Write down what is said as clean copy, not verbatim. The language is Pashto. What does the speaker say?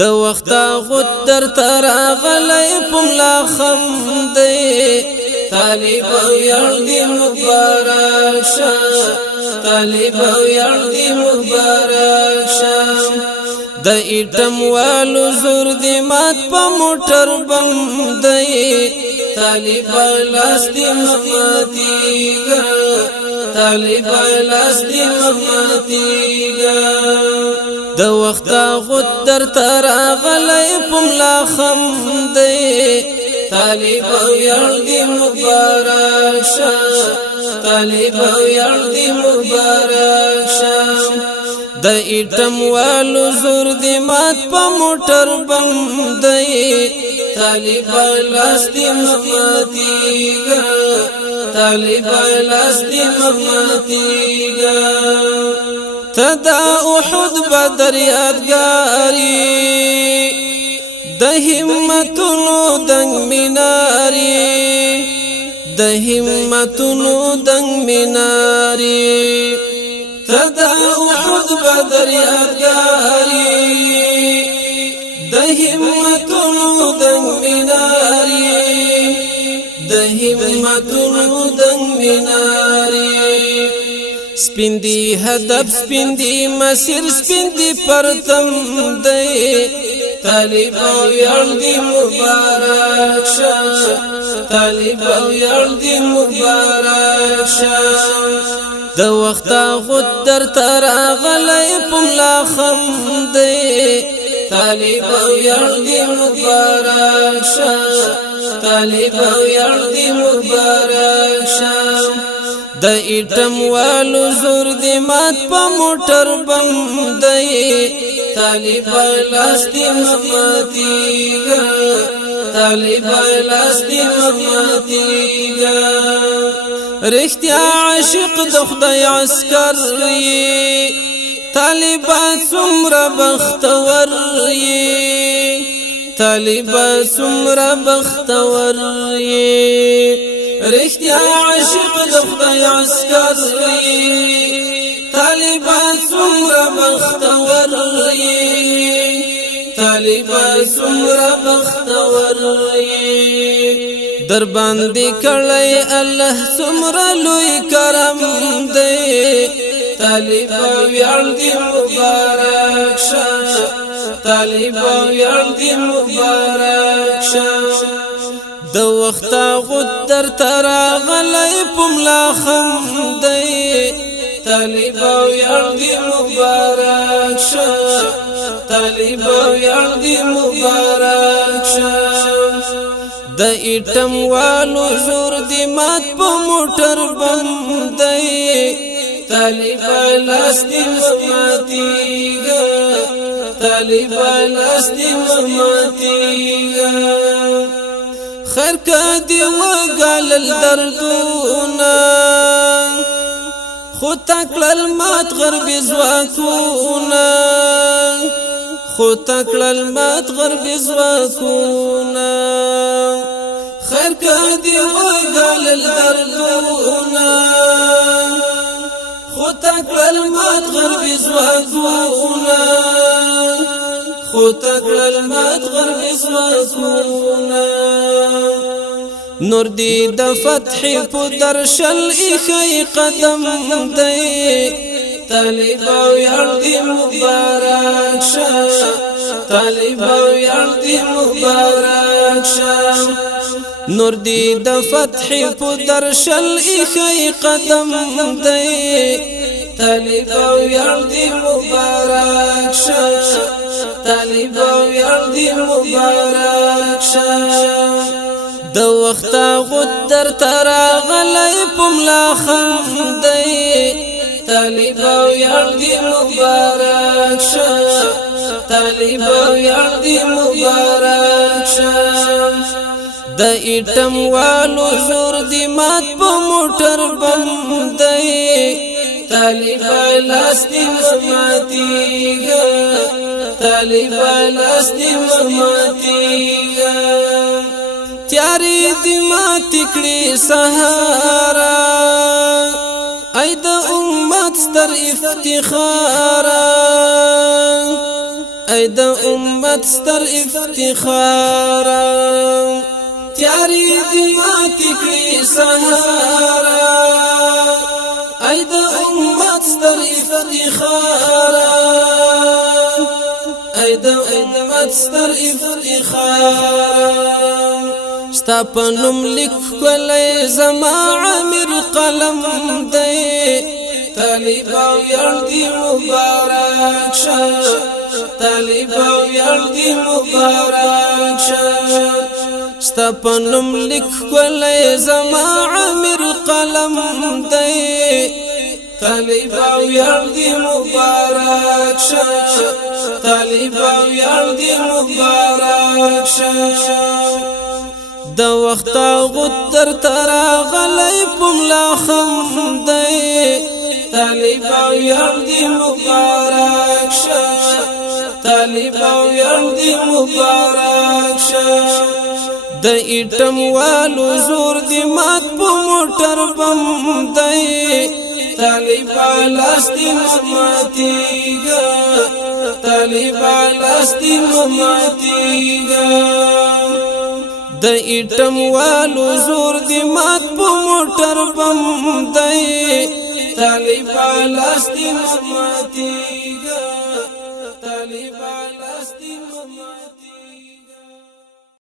د وخت غد در تراغلی پملا خم دی طالب یردی مبارک شه طالب یردی مبارک شه د ایټم والو زور دی مات په موټر بم دی طالب لاس دی ماتیږي طالب لاس دی ماتیږي د وخت غد در تراغلی پملا خم دی طالب یردی مبارک شه طالب یردی مبارک شه د ایټم والو زور دی مات په موټر بم دی طالب لاس دی ماتیږي طالب لاس دی ماتیږي تدا احد بدر یادګاری د همتونو دنګ میناری د همتونو دنګ میناری تدا احد بدر یادګاری د همتونو دنګ میناری د همتونو دنګ میناری سپیندی هدف سپیندی مسیر سپیندی پرتم دی طالب یردی مبارک شه طالب یردی مبارک شه د وخت غد در تراغلی پملا خم دی طالب یردی مبارک شه طالب یردی مبارک شه د ایټم والو زور دی مات په موټر بم دی طالب لاس دی ماتیږي طالب لاس دی ماتیږي رښتیا عاشق د خدای عسکر یې طالب څومره بختور یې طالب څومره بختور یې رښتیا عاشق د خدای عسکر یې طالب څومره بختور یې طالب څومره بختور یې در باندې کړی الله څومره لوی کرم دی طالب یردی مبارک شه طالب یردی مبارک شه د وخت غد در تراغلی پملا خم دی طالب یردی مبارک شه طالب یردی مبارک شه د ایټم والو زور دی مات په موټر بم دی طالب لاس دی ماتیږي طالب لاس دی ماتیږي خیر کدی وګالل دردونه خو تکلل مات غربي زواکونه خو تکلل مات غربي زواکونه خیر کدی وګالل دردونه خو تکلل مات غربي زواکونه خو تکلل مات غربي زواکونه نور دی د فتح په درشل ایخی قدم دی طالب یردی مبارک شه طالب یردی مبارک شه نور دی د فتح په درشل ایخی قدم دی طالب یردی مبارک شه طالب یردی مبارک شه د وخت غد در تراغلی پملا خم دی طالب یردی مبارک شه طالب یردی مبارک شه د ایټم والو زور دی مات په موټر بم دی طالب لاس دی ماتیږي طالب لاس دی ماتیږي تیاری دی مات کړي سهارا ای د امت ستر افتخارا ای د امت ستر افتخارا تیاری دی ماتی کړی سهارا ای د امت ستر افتخارا ای د امت ستر افتخارا ستا په نوم لیکلی زما عامر قلم دی طالب او یار دی مبارک شه طالب او یار دی مبارک شه ستا په نوم لیکلی زما عامر قلم دی طالب او یار دی مبارک شه طالب او یار دی مبارک شه د وخت غدر ترا غلی پملا خم دی طالب او یار دی مبارک شه طالب او یار دی مبارک شه د ایټم والو زور دی مات په موټر بم دی طالب لاستي ماتیګا طالب لاستي ماتیګا د ایټم والو زور دی مات په موټر بم دی طالب لاستي ماتیګا طالب